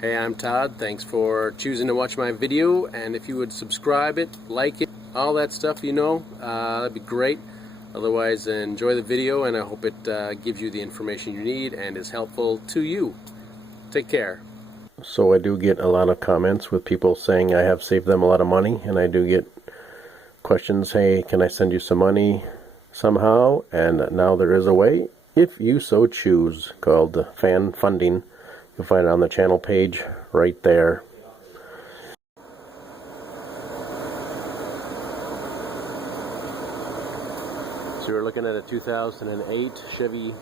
Hey, I'm Todd. Thanks for choosing to watch my video, and if you would subscribe it, like it, all that stuff, that'd be great. Otherwise, enjoy the video, and I hope it gives you the information you need and is helpful to you. Take care. So I do get a lot of comments with people saying I have saved them a lot of money, and I do get questions, hey, can I send you some money somehow? And now there is a way, if you so choose, called fan funding. You'll find it on the channel page right there. So we're looking at a 2008 Chevrolet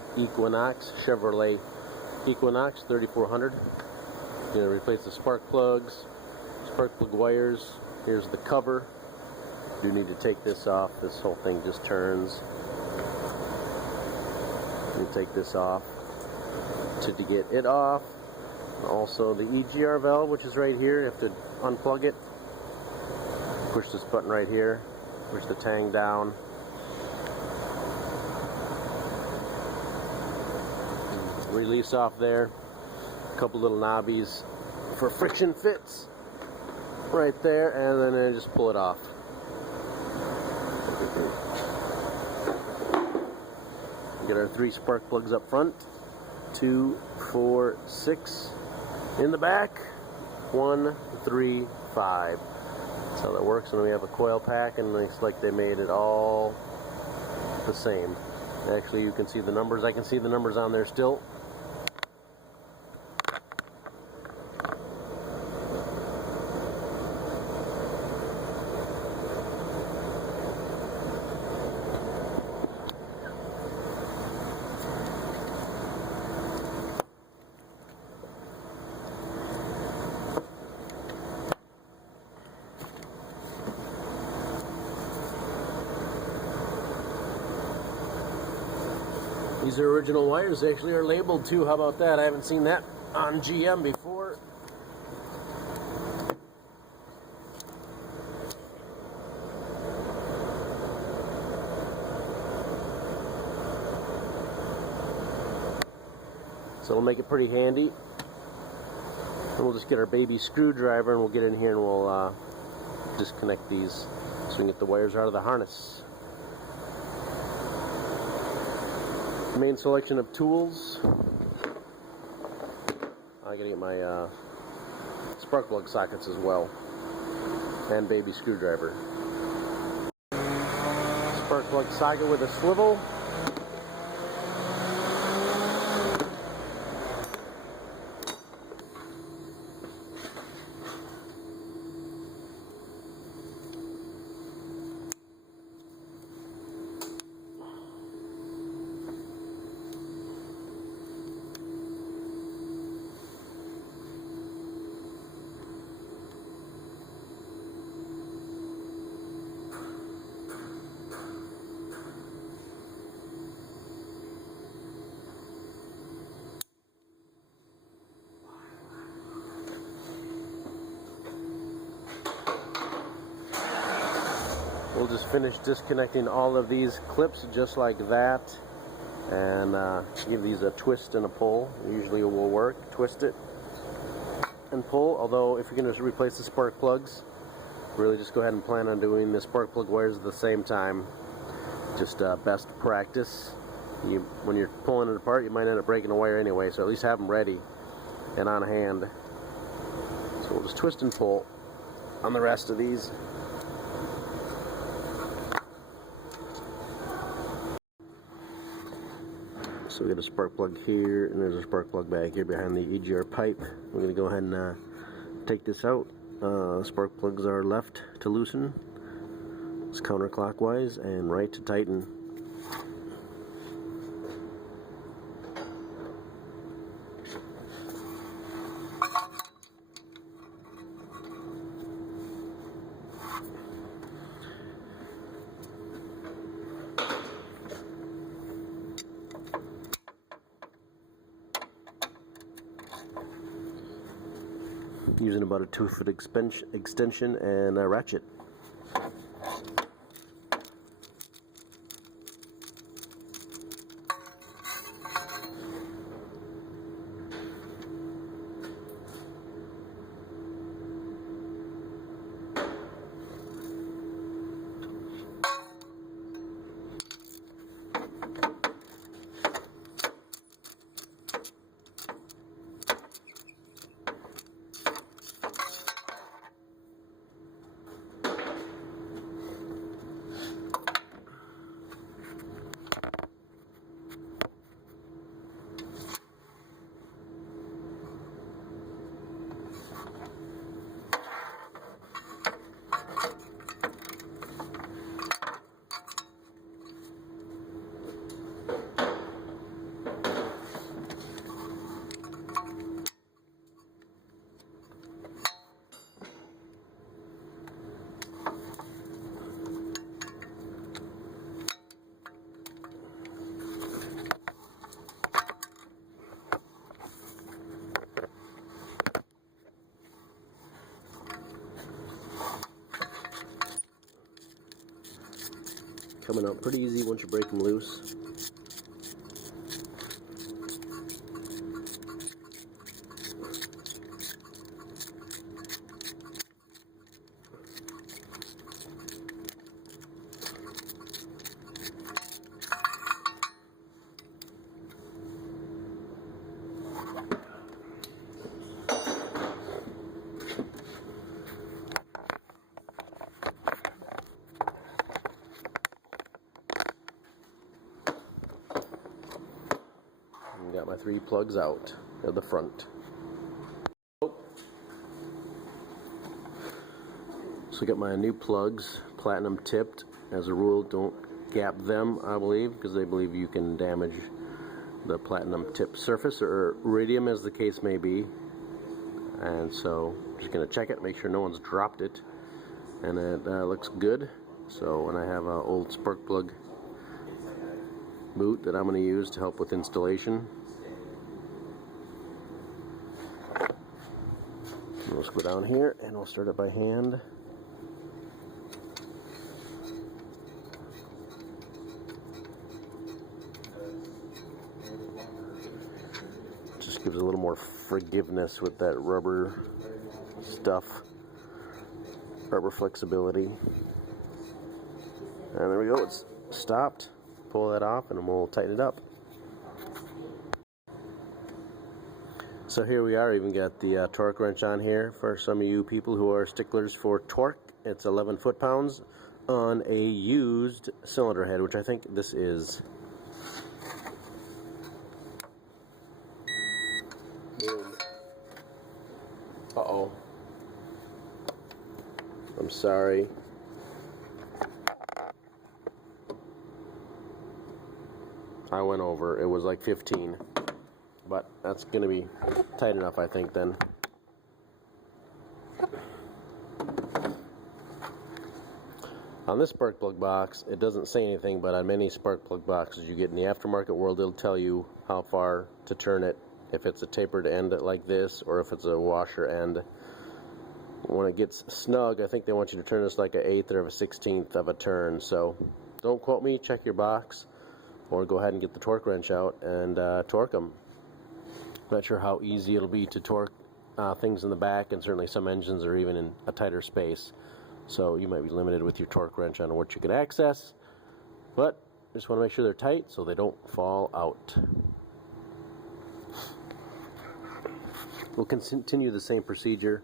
Equinox 3400. You're going to replace the spark plugs, spark plug wires. Here's the cover. You need to take this off. This whole thing just turns. You take this off to get it off. Also the EGR valve, which is right here. You have to unplug it. Push this button right here. Push the tang down. Release off there. A couple little knobbies for friction fits right there, and then just pull it off. Get our 3 spark plugs up front. 2, 4, 6 in the back. 1, 3, 5. That's how that works. And we have a coil pack, and it looks like they made it all the same. Actually, you can see the numbers. I can see the numbers on there still. These are original wires. They actually are labeled too. How about that? I haven't seen that on GM before. So it'll make it pretty handy. And we'll just get our baby screwdriver and we'll get in here and we'll disconnect these so we can get the wires out of the harness. Main selection of tools. I gotta get my spark plug sockets as well, and baby screwdriver. Spark plug socket with a swivel. We'll just finish disconnecting all of these clips just like that, and give these a twist and a pull. Usually it will work. Twist it and pull, although if you're going to replace the spark plugs, really just go ahead and plan on doing the spark plug wires at the same time. Just best practice. When you're pulling it apart, you might end up breaking a wire anyway, so at least have them ready and on hand. So we'll just twist and pull on the rest of these. So we got a spark plug here, and there's a spark plug back here behind the EGR pipe. We're going to go ahead and take this out. Spark plugs are left to loosen. It's counterclockwise, and right to tighten. Using about a 2-foot extension and a ratchet. coming out pretty easy once you break them loose. Got my 3 plugs out of the front. So I got my new plugs, platinum tipped. As a rule, don't gap them, I believe, because they believe you can damage the platinum tipped surface, or iridium as the case may be. And so I'm just going to check it, make sure no one's dropped it. And it looks good. So when I have an old spark plug boot that I'm going to use to help with installation. Let's go down here and we'll start it by hand. Just gives a little more forgiveness with that rubber stuff, rubber flexibility. And there we go, it's stopped. Pull that off and then we'll tighten it up. So here we are, even got the torque wrench on here for some of you people who are sticklers for torque. It's 11 foot-pounds on a used cylinder head, which I think this is. Boom. Uh-oh. I'm sorry. I went over. It was like 15. But that's going to be tight enough, I think, then. On this spark plug box, it doesn't say anything, but on many spark plug boxes you get in the aftermarket world, it'll tell you how far to turn it, if it's a tapered end like this, or if it's a washer end. When it gets snug, I think they want you to turn this like an 1/8 or a 1/16 of a turn, so don't quote me, check your box, or go ahead and get the torque wrench out and torque them. Not sure how easy it'll be to torque things in the back, and certainly some engines are even in a tighter space. So you might be limited with your torque wrench on what you can access, but just want to make sure they're tight so they don't fall out. We'll continue the same procedure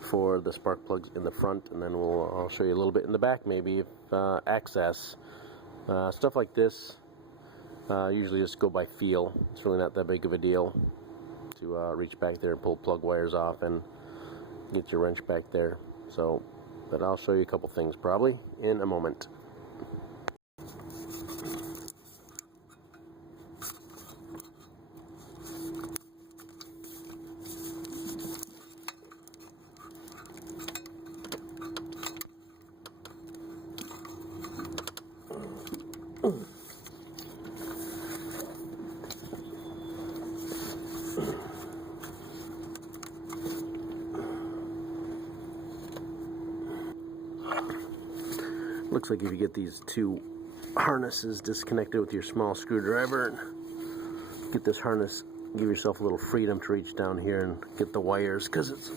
for the spark plugs in the front, and then I'll show you a little bit in the back, maybe if access. Stuff like this usually just go by feel. It's really not that big of a deal to reach back there and pull plug wires off and get your wrench back there. So, but I'll show you a couple things probably in a moment. Looks like if you get these 2 harnesses disconnected with your small screwdriver and get this harness, give yourself a little freedom to reach down here and get the wires, because it's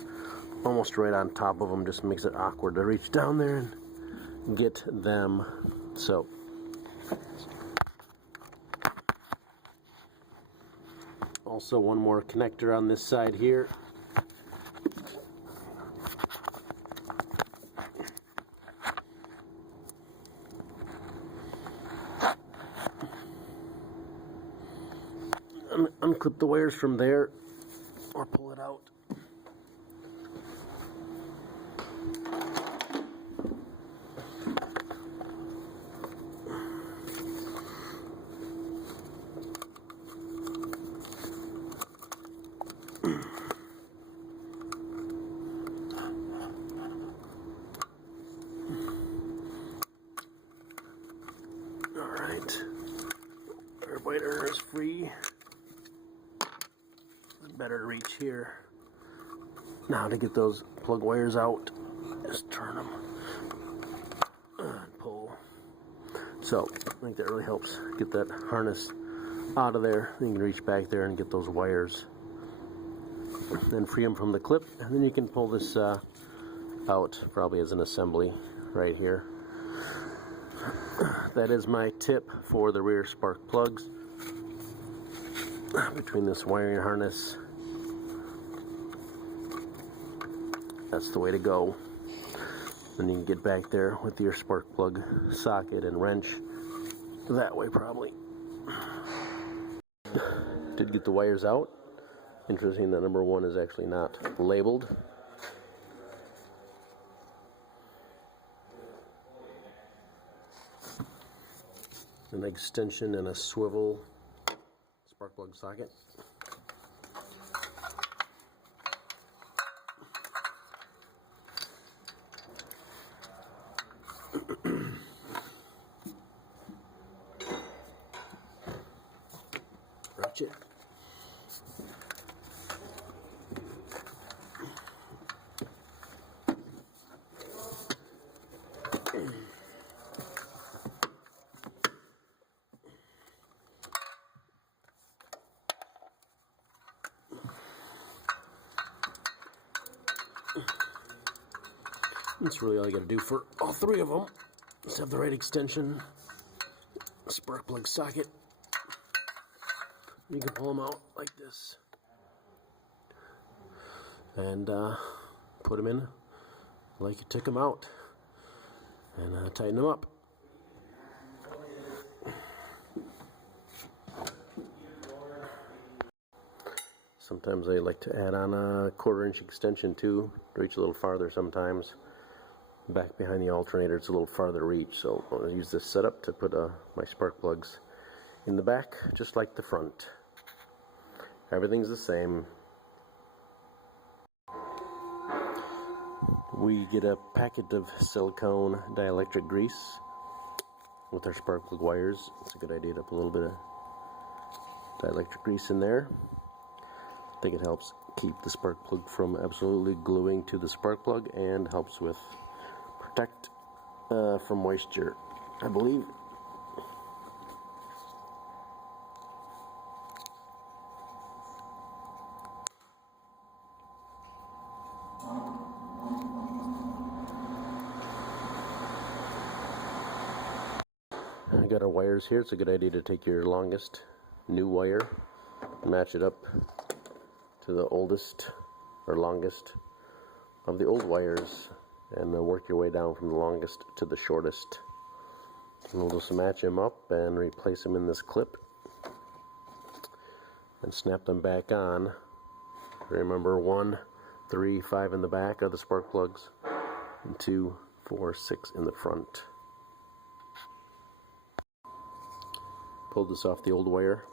almost right on top of them. Just makes it awkward to reach down there and get them. So also one more connector on this side here. Unclip the wires from there or pull it out. Alright, carburetor is free. Better to reach here. Now to get those plug wires out, just turn them and pull. So So I think that really helps get that harness out of there. You can reach back there and get those wires and free them from the clip, and then you can pull this out probably as an assembly right here. That is my tip for the rear spark plugs. Between this wiring harness, that's the way to go. Then you can get back there with your spark plug socket and wrench that way probably. Did get the wires out. Interesting that number 1 is actually not labeled. An extension and a swivel spark plug socket. Ratchet. That's really all you got to do for all 3 of them. Just have the right extension, spark plug socket. You can pull them out like this and put them in like you took them out and tighten them up. Sometimes I like to add on a 1/4 inch extension too, to reach a little farther sometimes. Back behind the alternator it's a little farther reach, so I'm going to use this setup to put my spark plugs in the back just like the front. Everything's the same. We get a packet of silicone dielectric grease with our spark plug wires. It's a good idea to put a little bit of dielectric grease in there. I think it helps keep the spark plug from absolutely gluing to the spark plug and helps with protect from moisture, I believe. I got our wires here. It's a good idea to take your longest new wire, match it up to the oldest or longest of the old wires, and work your way down from the longest to the shortest. And we'll just match them up and replace them in this clip and snap them back on. Remember 1, 3, 5 in the back are the spark plugs, and 2, 4, 6 in the front. Pulled this off the old wire.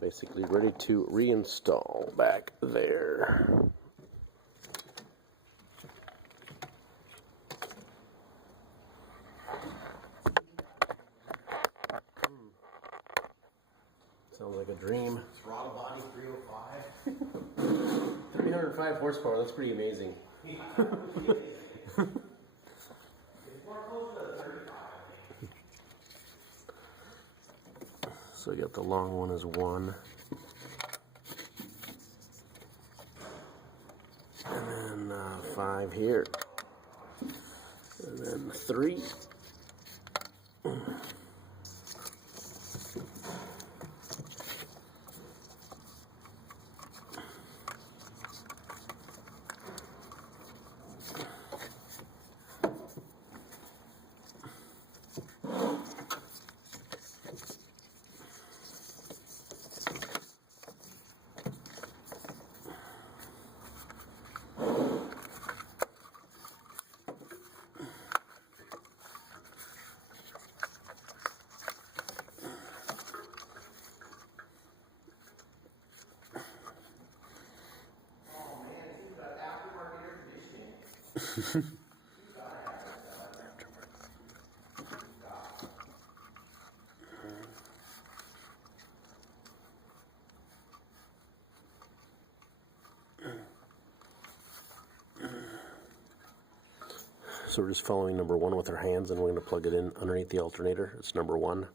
Basically ready to reinstall back there. Sounds like a dream. Throttle body 305. 305 horsepower, that's pretty amazing. It's more close to 35, I think. So you got the long one is 1. And then 5 here. And then 3. So we're just following number 1 with our hands, and we're going to plug it in underneath the alternator. It's number 1.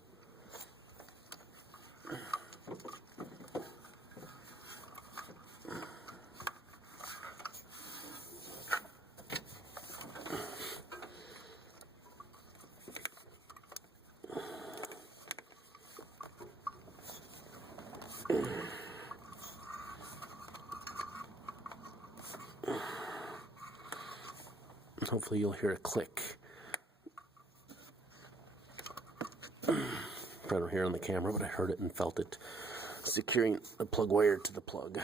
Hopefully you'll hear a click. I don't hear it on the camera, but I heard it and felt it securing the plug wire to the plug.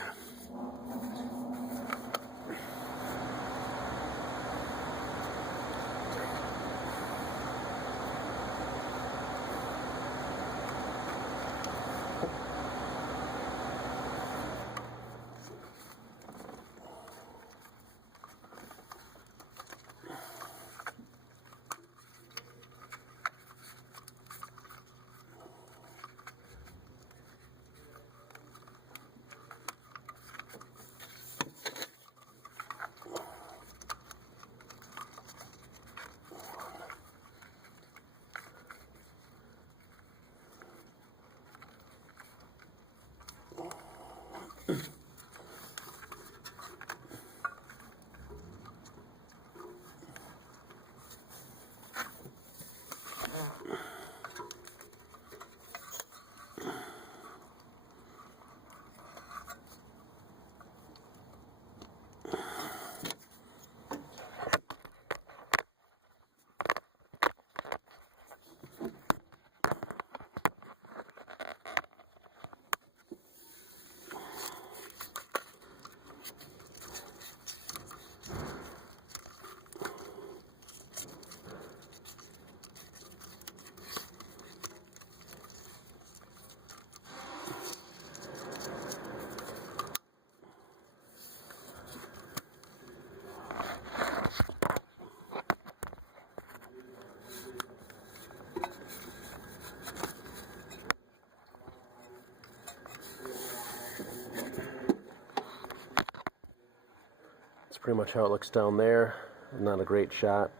That's pretty much how it looks down there. Not a great shot.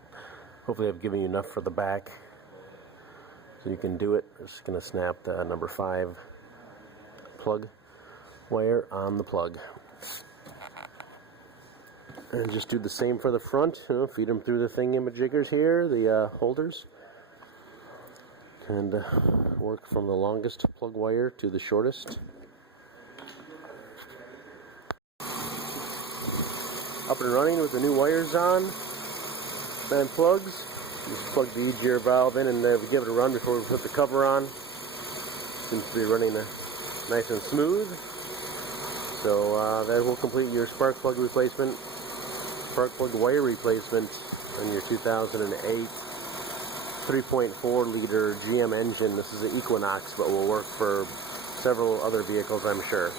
Hopefully I've given you enough for the back so you can do it. I'm just going to snap the number 5 plug wire on the plug. And just do the same for the front. Feed them through the thingamajiggers here, the holders. And work from the longest plug wire to the shortest. Up and running with the new wires on and plugs. Just plug the EGR valve in and give it a run before we put the cover on. Seems to be running nice and smooth. So that will complete your spark plug replacement, spark plug wire replacement on your 2008 3.4 liter GM engine. This is an Equinox, but will work for several other vehicles, I'm sure.